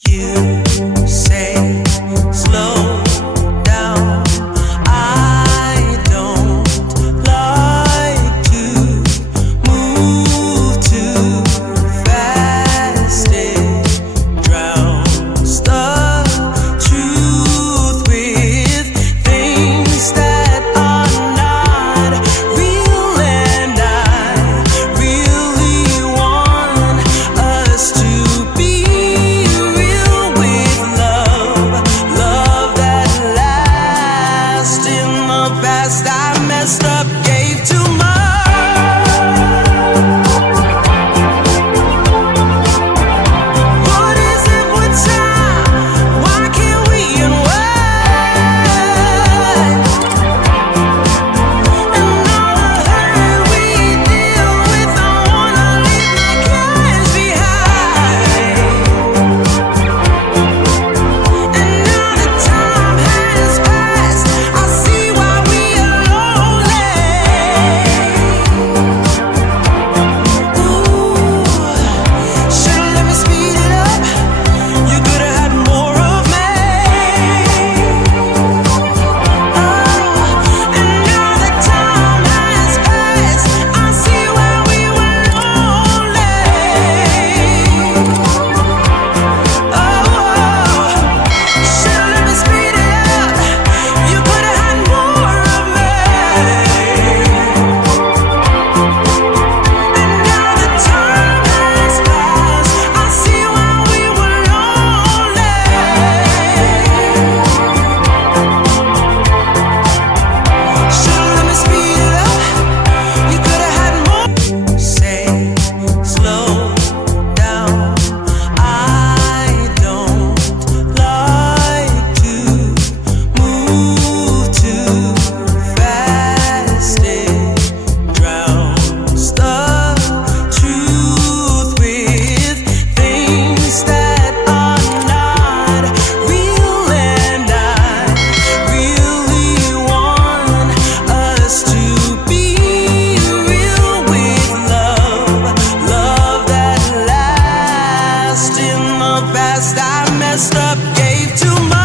You say slow down. I don't like to move too fast. It drowns the truth with things that are not real, and I really want us to be real with love that lasts. In the past I messed up, gave too much. What is it with time? Why can't we unwind? And all the hurt we deal with, I wanna leave my cares behind. And now that time has passed, I see why we are lonely. Ooh, should've let me speed it up. You could've had more of me. And now that time has passed, I see why we were lonely. Should've let me speed it up. You could've had more of me. And now that time has passed, I see why we were lonely. Should've let me speed it up. You could've had more. Say slow down. I don't like to move too fast. It drowns the truth with things that are not real, and I really want us to be real with love that lasts. In the past I messed up, gave too much.